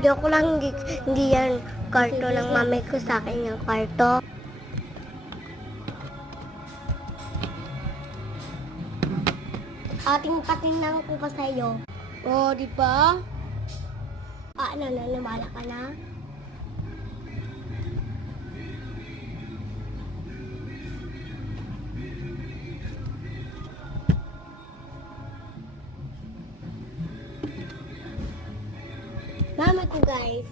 Joke lang, hindi yan kwarto ng mami ko, sa akin yung kwarto. Ating patingnan ko pa sa'yo. Oh, di ba? Ano na, lumala ka na? Mama ko guys.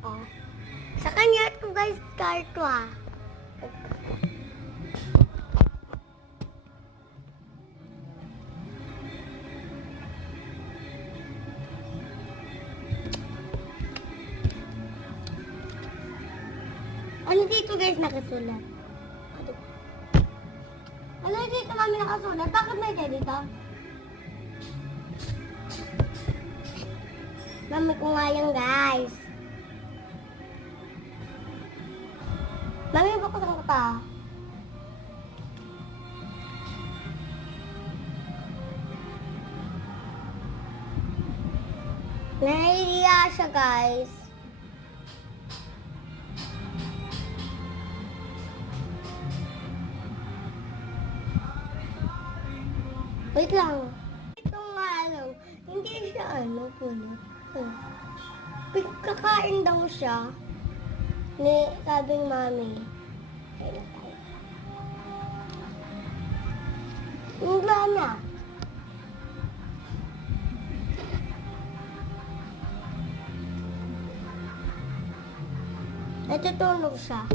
Oh. Sa kanya to guys, karto ah. Ano dito guys nakasulat? Ano dito kami nakasulat? Bakit may dito? Mami ko nga yan, guys. Mami, buksan ko pa. Nahihiya siya, guys. Wait lang. Ito nga lang. Hindi siya puno. Kakain daw siya ni sabing mami. Kaya tayo. Wala na. Natutulog siya.